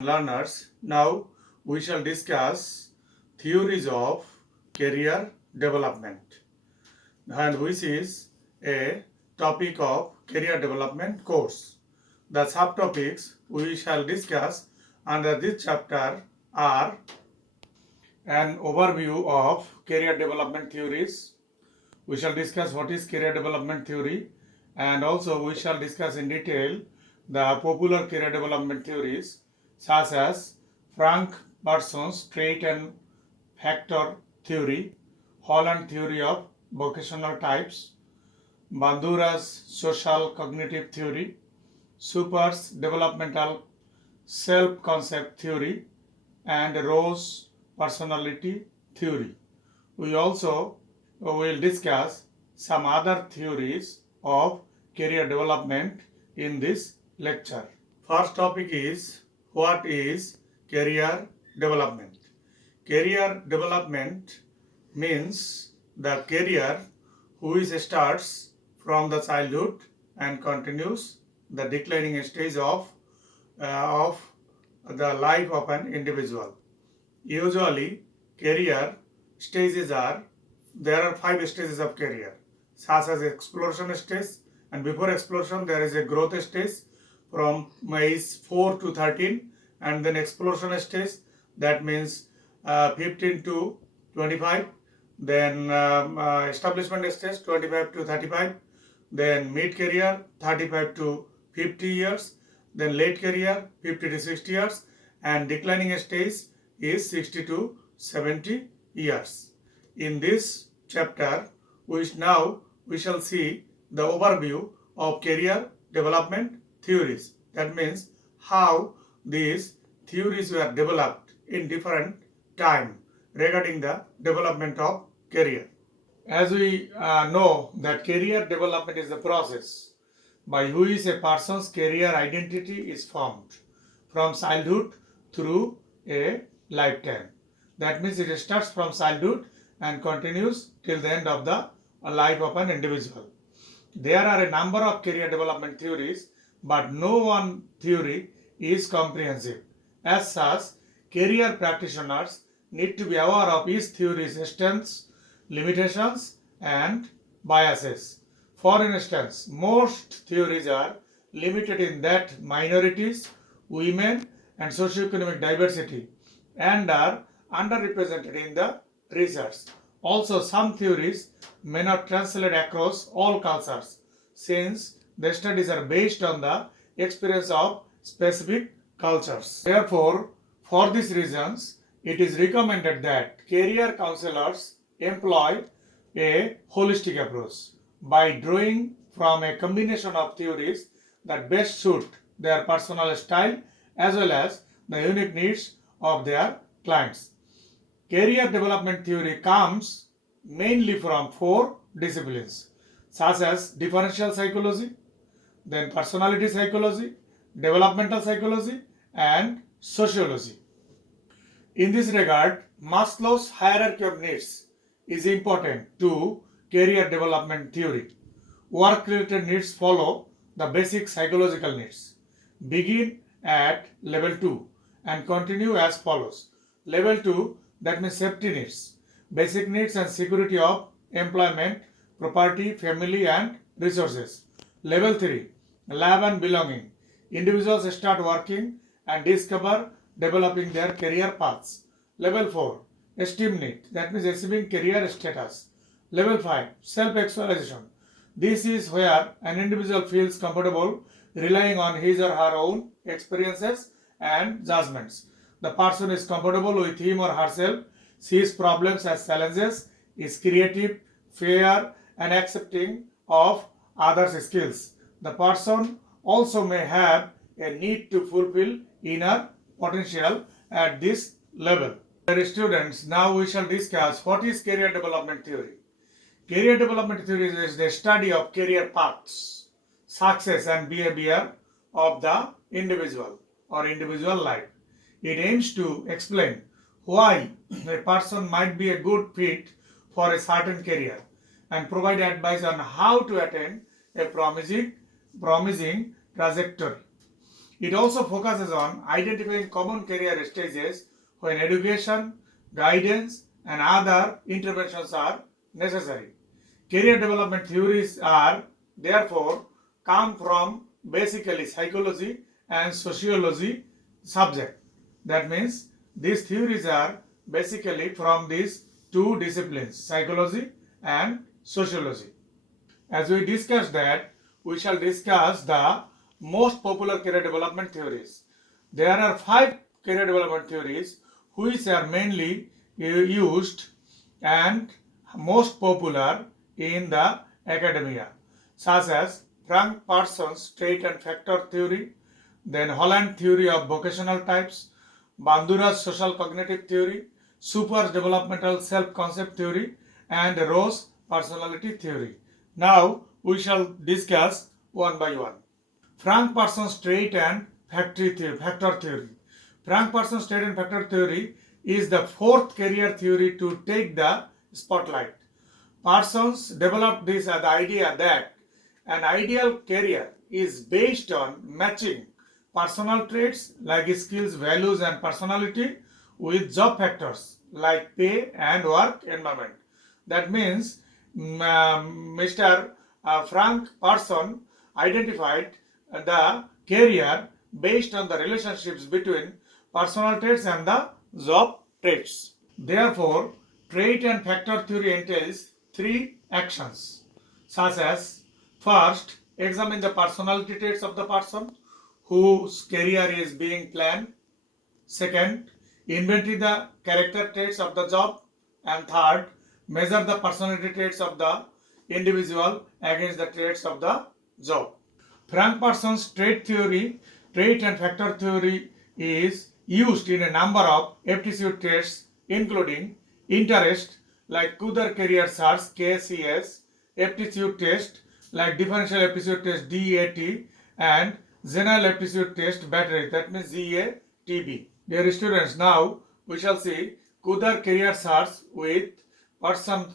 Learners, now we shall discuss theories of career development, and which is a topic of career development course. The subtopics we shall discuss under this chapter are an overview of career development theories. We shall discuss what is career development theory, and also we shall discuss in detail the popular career development theories such as Frank Pearson's trait and factor theory, Holland theory of vocational types, Bandura's social cognitive theory, Super's developmental self-concept theory, and Rowe's personality theory. We also will discuss some other theories of career development in this lecture. First topic is what is career development? Career development means the career which starts from the childhood and continues the declining stage of the life of an individual. Usually, career stages there are 5 stages of career, such as exploration stage, and before exploration there is a growth stage from age 4 to 13, and then exploration stage, that means 15 to 25, then establishment stage 25 to 35, then mid career 35 to 50 years, then late career 50 to 60 years, and declining stage is 60 to 70 years. In this chapter, we shall see the overview of career development theories. That means how these theories were developed in different time regarding the development of career. As we know that career development is the process by which a person's career identity is formed from childhood through a lifetime. That means it starts from childhood and continues till the end of the life of an individual. There are a number of career development theories, but no one theory is comprehensive. As such, career practitioners need to be aware of each theory's strengths, limitations, and biases. For instance, most theories are limited in that minorities, women, and socioeconomic diversity and are underrepresented in the research. Also, some theories may not translate across all cultures since the studies are based on the experience of specific cultures. Therefore, for these reasons, it is recommended that career counselors employ a holistic approach by drawing from a combination of theories that best suit their personal style as well as the unique needs of their clients. Career development theory comes mainly from 4 disciplines such as differential psychology, then personality psychology, developmental psychology, and sociology. In this regard, Maslow's hierarchy of needs is important to career development theory. Work-related needs follow the basic psychological needs, begin at level 2 and continue as follows. Level 2, that means safety needs, basic needs and security of employment, property, family, and resources. Level 3, love and belonging. Individuals start working and discover developing their career paths. Level 4, esteem need, that means achieving career status. Level 5, self-actualization. This is where an individual feels comfortable relying on his or her own experiences and judgments. The person is comfortable with him or herself, sees problems as challenges, is creative, fair, and accepting of others' skills. The person also may have a need to fulfill inner potential at this level. Dear students, now we shall discuss what is career development theory. Career development theory is the study of career paths, success, and behavior of the individual or individual life. It aims to explain why a person might be a good fit for a certain career and provide advice on how to attain a promising trajectory. It also focuses on identifying common career stages when education, guidance, and other interventions are necessary. Career development theories are therefore come from basically psychology and sociology subject. That means these theories are basically from these two disciplines, psychology and sociology. As we discussed that, we shall discuss the most popular career development theories. There are 5 career development theories which are mainly used and most popular in the academia, such as Frank Parsons trait and factor theory, then Holland theory of vocational types, Bandura's social cognitive theory, Super's developmental self-concept theory, and Rowe's personality theory. Now we shall discuss one by one. Frank Parsons trait and factor theory. Frank Parsons trait and factor theory is the 4th career theory to take the spotlight. Parsons developed this as the idea that an ideal career is based on matching personal traits like skills, values, and personality with job factors like pay and work environment. That means Mr. Frank Parsons identified the career based on the relationships between personal traits and the job traits. Therefore, trait and factor theory entails 3 actions, such as first, examine the personality traits of the person whose career is being planned. Second, inventory the character traits of the job. And third, measure the personality traits of the individual against the traits of the job. Frank Parsons trait and factor theory is used in a number of aptitude tests, including interest like Kudar Career Search (KCS), aptitude test like Differential Aptitude Test (DAT), and General Aptitude Test Battery, that means GATB. Dear students, now we shall see Kudar Career Search with Person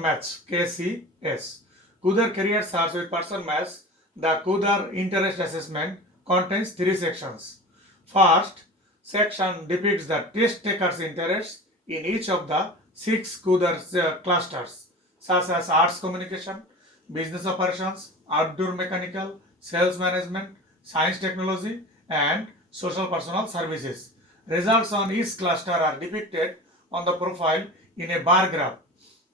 Match (KCS). Kudar Career Search with Person Match, the Kudar Interest Assessment contains 3 sections. First section depicts the test taker's interests in each of the 6 Kudar clusters, such as arts communication, business operations, outdoor mechanical, sales management, science technology, and social personal services. Results on each cluster are depicted on the profile in a bar graph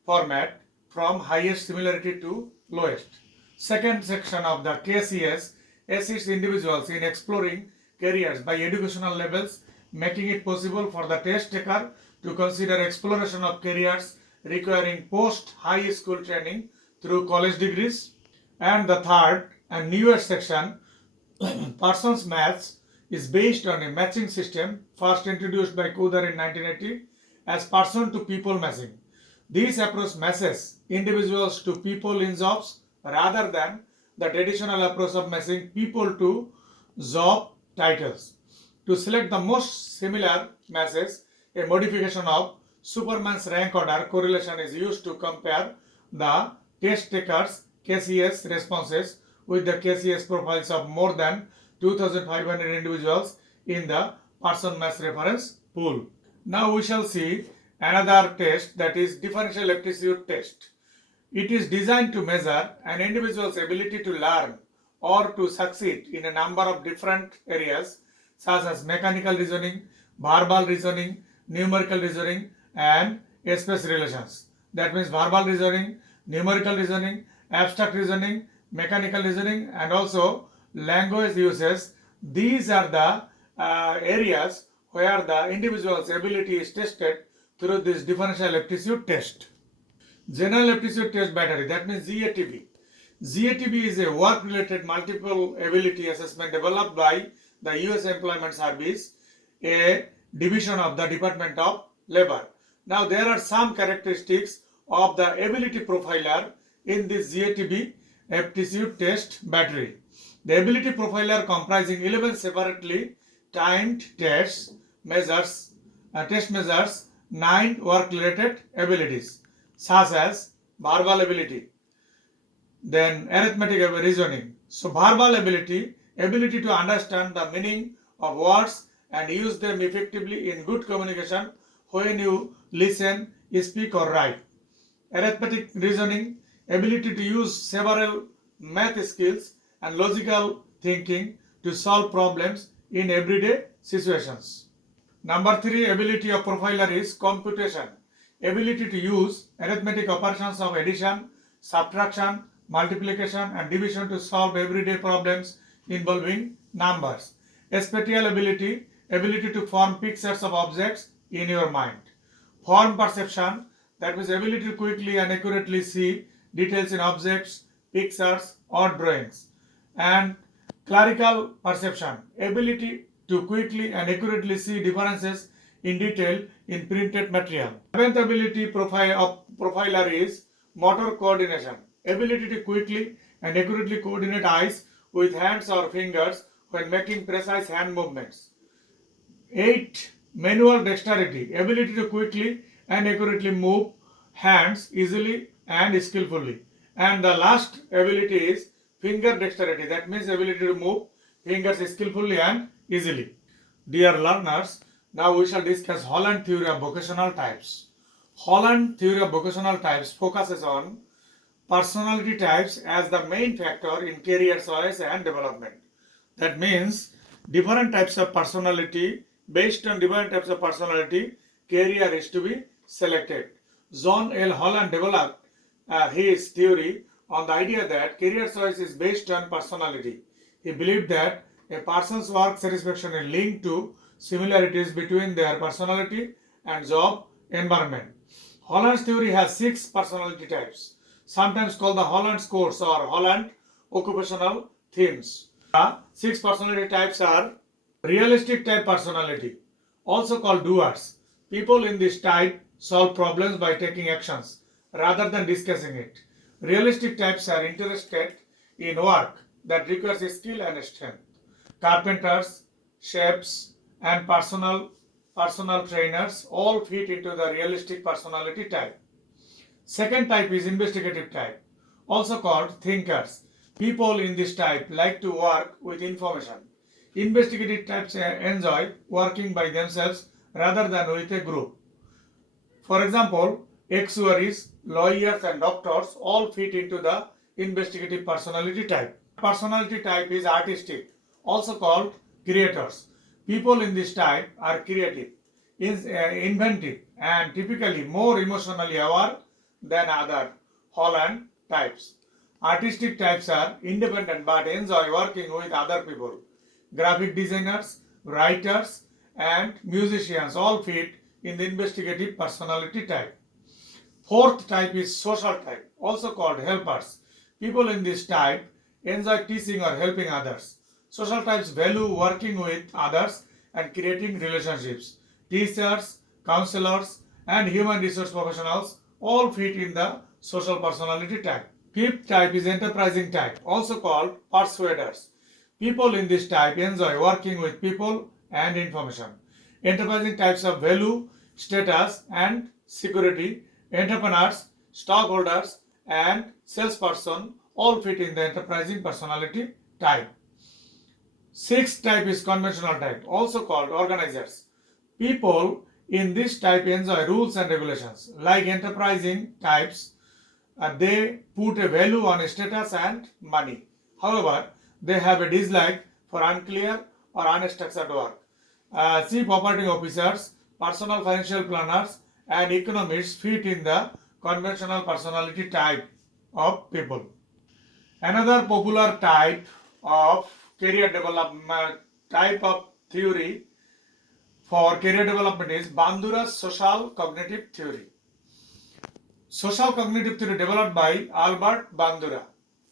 format from highest similarity to lowest. Second section of the KCS assists individuals in exploring careers by educational levels, making it possible for the test taker to consider exploration of careers requiring post-high school training through college degrees. And the third and newest section, Parsons Match, is based on a matching system first introduced by Kudar in 1980 as person to people matching. This approach matches individuals to people in jobs rather than the traditional approach of matching people to job titles. To select the most similar matches, a modification of Superman's rank order correlation is used to compare the test takers' KCS responses with the KCS profiles of more than 2,500 individuals in the Parsons Match reference pool. Now we shall see another test, that is differential aptitude test. It is designed to measure an individual's ability to learn or to succeed in a number of different areas such as mechanical reasoning, verbal reasoning, numerical reasoning, and space relations. That means verbal reasoning, numerical reasoning, abstract reasoning, mechanical reasoning, and also language uses. These are the areas where the individual's ability is tested through this differential aptitude test. General Aptitude Test Battery, that means GATB. GATB is a work-related multiple ability assessment developed by the US Employment Service, a division of the Department of Labor. Now there are some characteristics of the ability profiler in this GATB aptitude test battery. The ability profiler comprising 11 separately timed test measures 9 work-related abilities, such as verbal ability, then arithmetic reasoning. So verbal ability ability to understand the meaning of words and use them effectively in good communication when you listen, speak or write. Arithmetic reasoning, ability to use several math skills and logical thinking to solve problems in everyday situations. Number 3 ability of profiler is computation. Ability to use arithmetic operations of addition, subtraction, multiplication and division to solve everyday problems involving numbers. Spatial ability, ability to form pictures of objects in your mind. Form perception, that means ability to quickly and accurately see details in objects, pictures or drawings. And clerical perception, ability to quickly and accurately see differences in detail in printed material. Seventh ability of profiler is motor coordination, ability to quickly and accurately coordinate eyes with hands or fingers when making precise hand movements. 8. Manual dexterity, ability to quickly and accurately move hands easily and skillfully. And the last ability is finger dexterity, that means ability to move fingers skillfully and easily. Dear learners, now we shall discuss Holland theory of vocational types. Holland theory of vocational types focuses on personality types as the main factor in career choice and development. That means different types of personality, based on different types of personality, career is to be selected. John L. Holland developed his theory on the idea that career choice is based on personality. He believed that a person's work satisfaction is linked to similarities between their personality and job environment. Holland's theory has 6 personality types, sometimes called the Holland scores or Holland occupational themes. The 6 personality types are realistic type personality, also called doers. People in this type solve problems by taking actions rather than discussing it. Realistic types are interested in work that requires skill and strength. Carpenters, chefs, and personal trainers all fit into the realistic personality type. Second type is investigative type, also called thinkers. People in this type like to work with information. Investigative types enjoy working by themselves rather than with a group. For example, actuaries, lawyers and doctors all fit into the investigative personality type. Personality type is artistic, also called creators. People in this type are creative, inventive and typically more emotionally aware than other Holland types. Artistic types are independent but enjoy working with other people. Graphic designers, writers and musicians all fit in the investigative personality type. Fourth type is social type, also called helpers. People in this type enjoy teaching or helping others. Social types value working with others and creating relationships. Teachers, counselors, and human resource professionals all fit in the social personality type. Fifth type is enterprising type, also called persuaders. People in this type enjoy working with people and information. Enterprising types of value, status, and security. Entrepreneurs, stockholders, and salesperson all fit in the enterprising personality type. Sixth type is conventional type, also called organizers. People in this type enjoy rules and regulations. Like enterprising types, they put a value on status and money. However, they have a dislike for unclear or unstructured work. Chief operating officers, personal financial planners, and economists fit in the conventional personality type of people. Another popular type of career development, type of theory for career development is Bandura's social cognitive theory. Social cognitive theory developed by Albert Bandura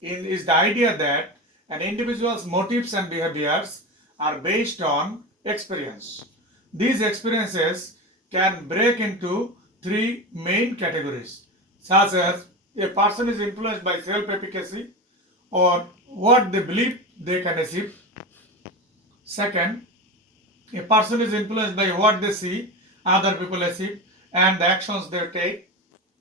is the idea that an individual's motives and behaviors are based on experience. These experiences can break into 3 main categories, such as a person is influenced by self-efficacy or what they believe they can achieve. Second, a person is influenced by what they see other people achieve and the actions they take.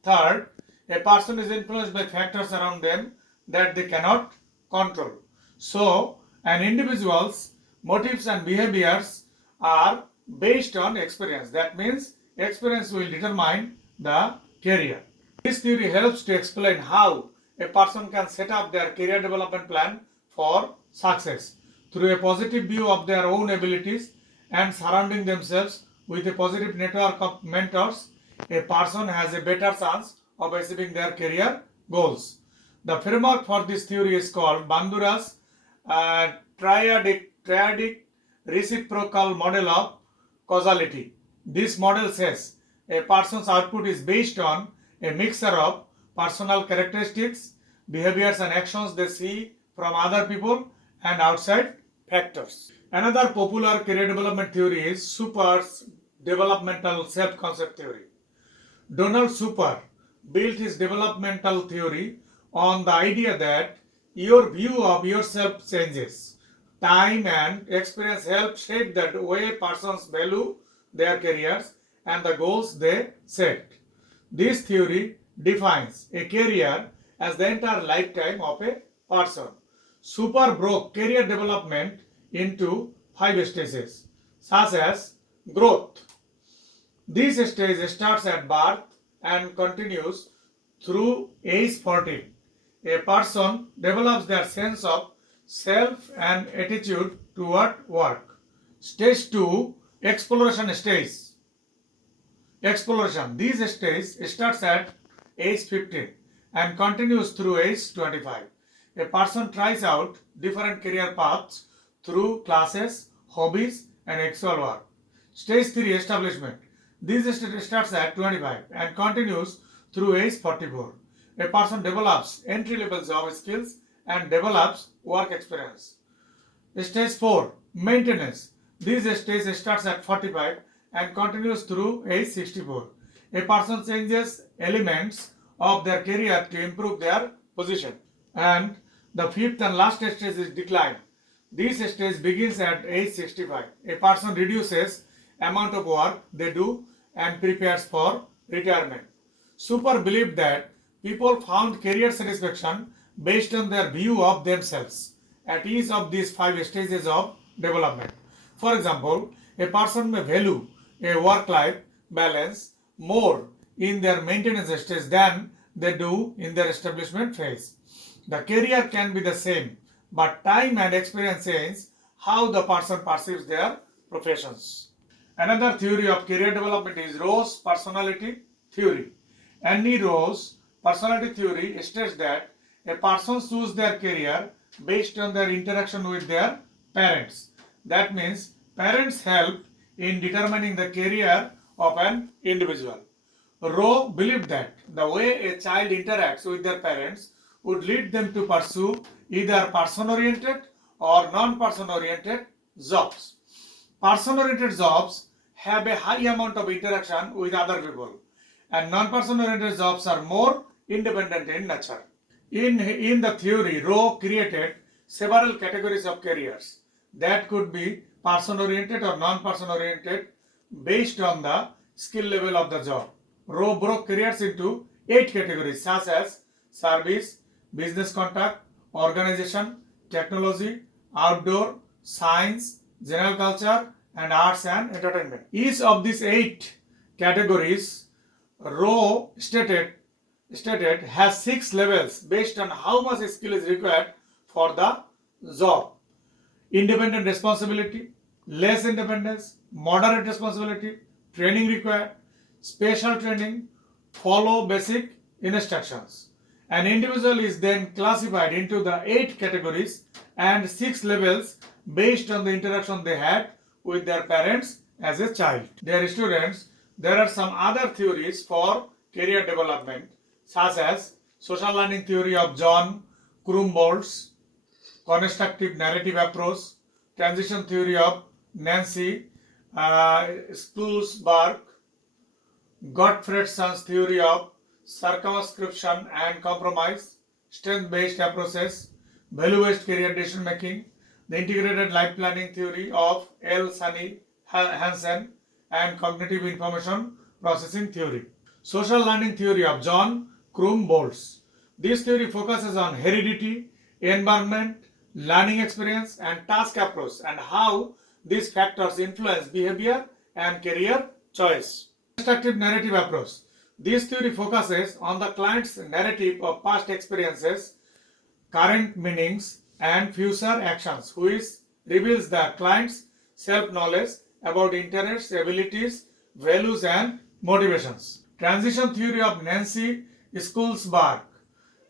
Third, a person is influenced by factors around them that they cannot control. So, And individuals' motives and behaviors are based on experience. That means experience will determine the career. This theory helps to explain how a person can set up their career development plan for success. Through a positive view of their own abilities and surrounding themselves with a positive network of mentors, a person has a better chance of achieving their career goals. The framework for this theory is called Bandura's triadic reciprocal model of causality. This model says a person's output is based on a mixture of personal characteristics, behaviors, and actions they see from other people and outside factors. Another popular career development theory is Super's developmental self-concept theory. Donald Super built his developmental theory on the idea that your view of yourself changes. Time and experience help shape the way persons value their careers and the goals they set. This theory defines a career as the entire lifetime of a person. Super broke career development into 5 stages, such as growth. This stage starts at birth and continues through age 14. A person develops their sense of self and attitude toward work. Stage 2, exploration stage. Exploration. This stage starts at age 15 and continues through age 25. A person tries out different career paths through classes, hobbies, and actual work. Stage 3, establishment. This starts at 25 and continues through age 44. A person develops entry-level job skills and develops work experience. Stage 4, maintenance. This stage starts at 45 and continues through age 64. A person changes elements of their career to improve their position. And the fifth and last stage is decline. This stage begins at age 65. A person reduces amount of work they do and prepares for retirement. Super believed that people found career satisfaction based on their view of themselves at each of these 5 stages of development. For example, a person may value a work-life balance more in their maintenance stage than they do in their establishment phase. The career can be the same, but time and experience change how the person perceives their professions. Another theory of career development is Rowe's personality theory. Annie Rowe's personality theory states that a person chooses their career based on their interaction with their parents. That means parents help in determining the career of an individual. Rowe believed that the way a child interacts with their parents would lead them to pursue either person-oriented or non-person-oriented jobs. Person-oriented jobs have a high amount of interaction with other people, and non-person-oriented jobs are more independent in nature. In the theory, Rowe created several categories of careers that could be person-oriented or non-person-oriented based on the skill level of the job. Rowe broke careers into 8 categories such as service, business contact, organization, technology, outdoor, science, general culture, and arts and entertainment. Each of these 8 categories, Rowe stated has 6 levels based on how much skill is required for the job. Independent responsibility, less independence, moderate responsibility, training required, special training, follow basic instructions. An individual is then classified into the 8 categories and 6 levels based on the interaction they had with their parents as a child. Dear students, there are some other theories for career development such as social learning theory of John Krumboltz, constructive narrative approach, transition theory of Nancy Schulzberg, Gottfried's theory of circumscription and compromise, strength-based approaches, value-based career decision making, the integrated life planning theory of L. Sunny Hansen, and cognitive information processing theory. Social learning theory of John Krumboltz. This theory focuses on heredity, environment, learning experience, and task approach, and how these factors influence behavior and career choice. Constructive narrative approach. This theory focuses on the client's narrative of past experiences, current meanings, and future actions, which reveals the client's self-knowledge about interests, abilities, values, and motivations. Transition theory of Nancy Schulzberg.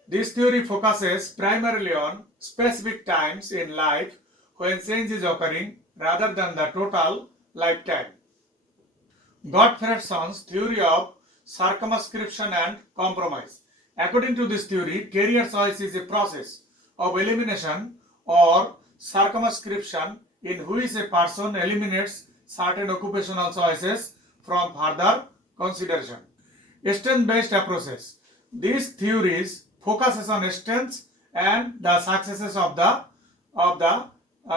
This theory focuses primarily on specific times in life when change is occurring rather than the total lifetime. Gottfredsson's theory of circumscription and compromise. According to this theory, career choice is a process of elimination or circumscription in which a person eliminates certain occupational choices from further consideration. Strength-based approaches. These theories focuses on strengths and the successes of the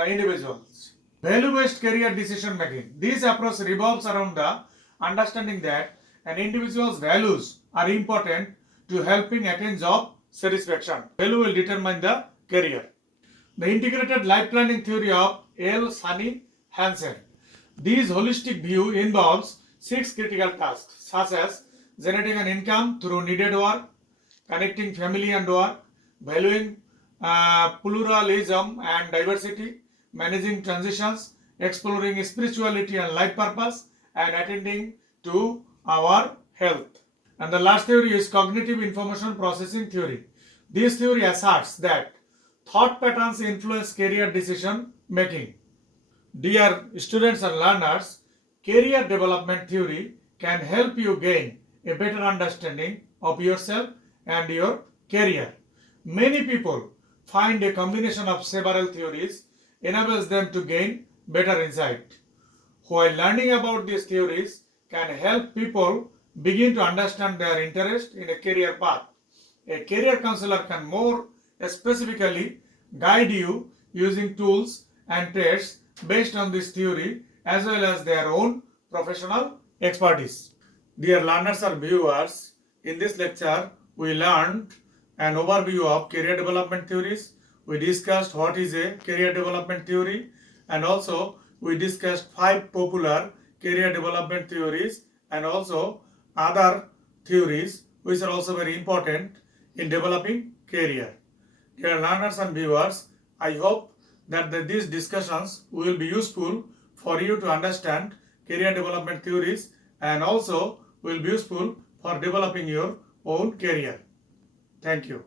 individuals. Value-based career decision making. This approach revolves around the understanding that an individual's values are important to helping attain job satisfaction. Value will determine the career. The integrated life planning theory of L. Sunny Hansen. This holistic view involves 6 critical tasks such as generating an income through needed work, connecting family and work, valuing pluralism and diversity, managing transitions, exploring spirituality and life purpose, and attending to our health. And the last theory is cognitive information processing theory. This theory asserts that thought patterns influence career decision making. Dear students and learners, career development theory can help you gain a better understanding of yourself and your career. Many people find a combination of several theories enables them to gain better insight. While learning about these theories can help people begin to understand their interest in a career path, a career counselor can more specifically guide you using tools and tests based on this theory as well as their own professional expertise. Dear learners or viewers, in this lecture we learned an overview of career development theories. We discussed what is a career development theory, and also we discussed 5 popular career development theories and also other theories which are also very important in developing career. Dear learners and viewers, I hope that these discussions will be useful for you to understand career development theories and also will be useful for developing your own career. Thank you.